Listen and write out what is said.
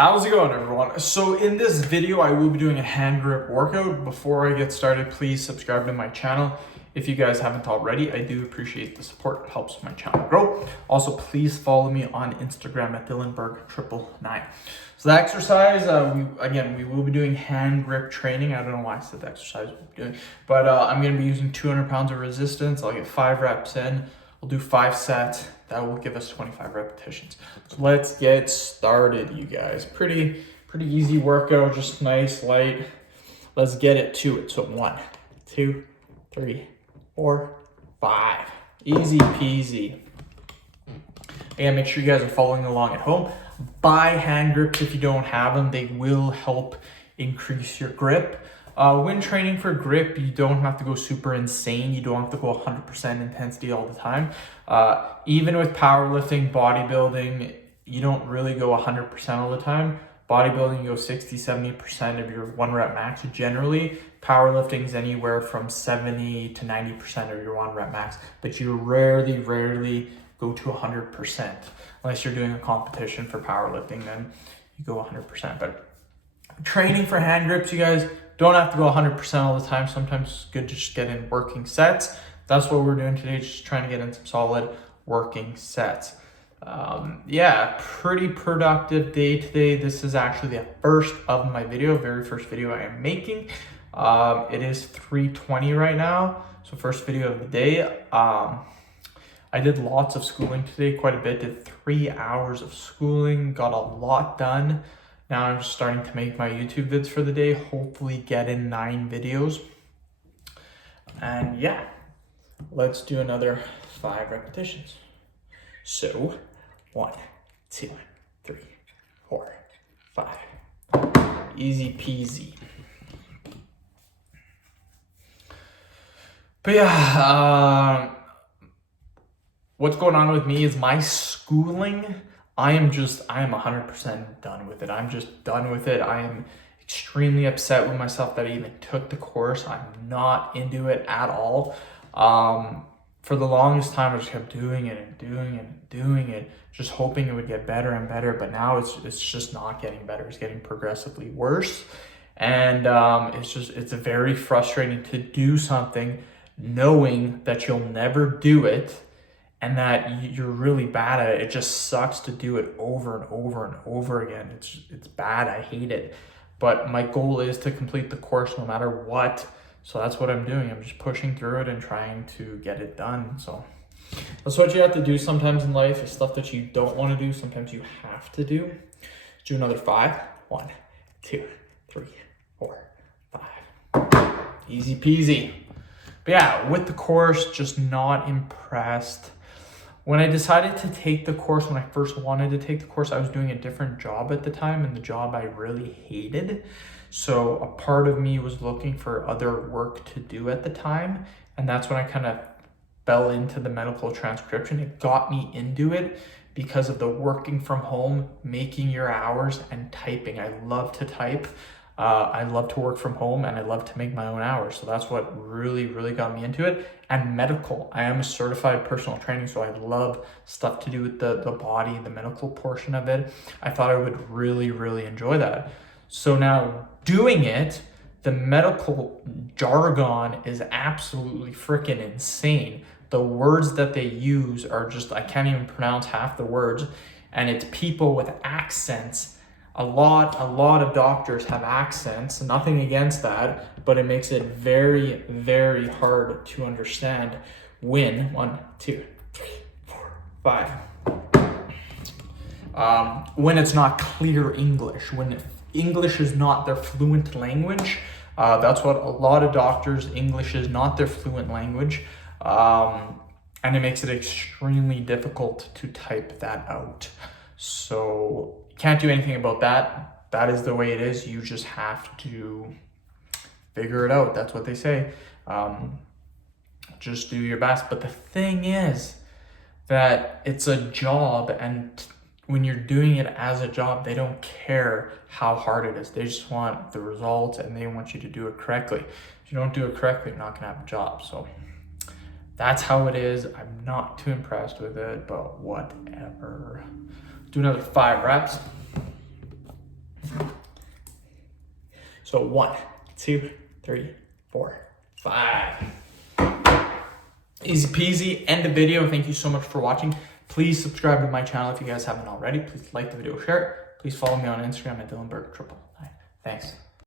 How's it going, everyone? So in this video, I will be doing a hand grip workout. Before I get started, please subscribe to my channel. If you guys haven't already, I do appreciate the support. It helps my channel grow. Also, please follow me on Instagram at DylanBerg999. So the exercise, we will be doing hand grip training. I don't know why I said the exercise we're doing, but I'm gonna be using 200 pounds of resistance. I'll get 5 reps in. We'll do 5 sets. That will give us 25 repetitions. So let's get started, you guys. Pretty easy workout, just nice, light. Let's get it to it. So 1, 2, 3, 4, 5. Easy peasy. And make sure you guys are following along at home. Buy hand grips if you don't have them. They will help increase your grip. When training for grip, you don't have to go super insane. You don't have to go 100% intensity all the time. Even with powerlifting, bodybuilding, you don't really go 100% all the time. Bodybuilding, you go 60-70% of your 1 rep max. Generally, powerlifting is anywhere from 70 to 90% of your 1 rep max, but you rarely go to 100%. Unless you're doing a competition for powerlifting, then you go 100%. But training for hand grips, you guys, don't have to go 100% all the time. Sometimes it's good to just get in working sets. That's what we're doing today, just trying to get in some solid working sets. Pretty productive day today. This is actually the first of my very first video I am making. It is 3:20 right now, so first video of the day. I did lots of schooling today, quite a bit. Did 3 hours of schooling, got a lot done. Now I'm just starting to make my YouTube vids for the day, hopefully get in 9 videos. And yeah, let's do another 5 repetitions. So 1, 2, 3, 4, 5. Easy peasy. But yeah, what's going on with me is my schooling. I am 100% done with it. I'm just done with it. I am extremely upset with myself that I even took the course. I'm not into it at all. For the longest time, I just kept doing it, just hoping it would get better and better. But now it's just not getting better. It's getting progressively worse. And it's very frustrating to do something knowing that you'll never do it and that you're really bad at it. It just sucks to do it over and over and over again. It's bad. I hate it. But my goal is to complete the course no matter what. So that's what I'm doing. I'm just pushing through it and trying to get it done. So that's what you have to do sometimes in life. It's stuff that you don't want to do. Sometimes you have to do. Let's do another 5. 1, 2, 3, 4, 5. Easy peasy. But yeah, with the course, just not impressed. When I decided to take the course, when I first wanted to take the course, I was doing a different job at the time, and the job I really hated. So a part of me was looking for other work to do at the time, and that's when I kind of fell into the medical transcription. It got me into it because of the working from home, making your hours, and typing. I love to type. I love to work from home, and I love to make my own hours. So that's what really got me into it. And medical, I am a certified personal trainer, so I love stuff to do with the body, the medical portion of it. I thought I would really enjoy that. So now doing it, the medical jargon is absolutely freaking insane. The words that they use are just, I can't even pronounce half the words, and it's people with accents. A lot of doctors have accents, nothing against that, but it makes it very hard to understand when 1, 2, 3, 4, 5. When it's not clear English, when English is not their fluent language. That's what a lot of doctors, English is not their fluent language. And it makes it extremely difficult to type that out. So can't do anything about that. That is the way it is. You just have to figure it out. That's what they say. Just do your best. But the thing is that it's a job, and when you're doing it as a job, they don't care how hard it is. They just want the results, and they want you to do it correctly. If you don't do it correctly, you're not gonna have a job. So that's how it is. I'm not too impressed with it, but whatever. Do another 5 reps. So 1, 2, 3, 4, 5. Easy peasy. End the video. Thank you so much for watching. Please subscribe to my channel if you guys haven't already. Please like the video, share it. Please follow me on Instagram at DylanBurke999. Thanks.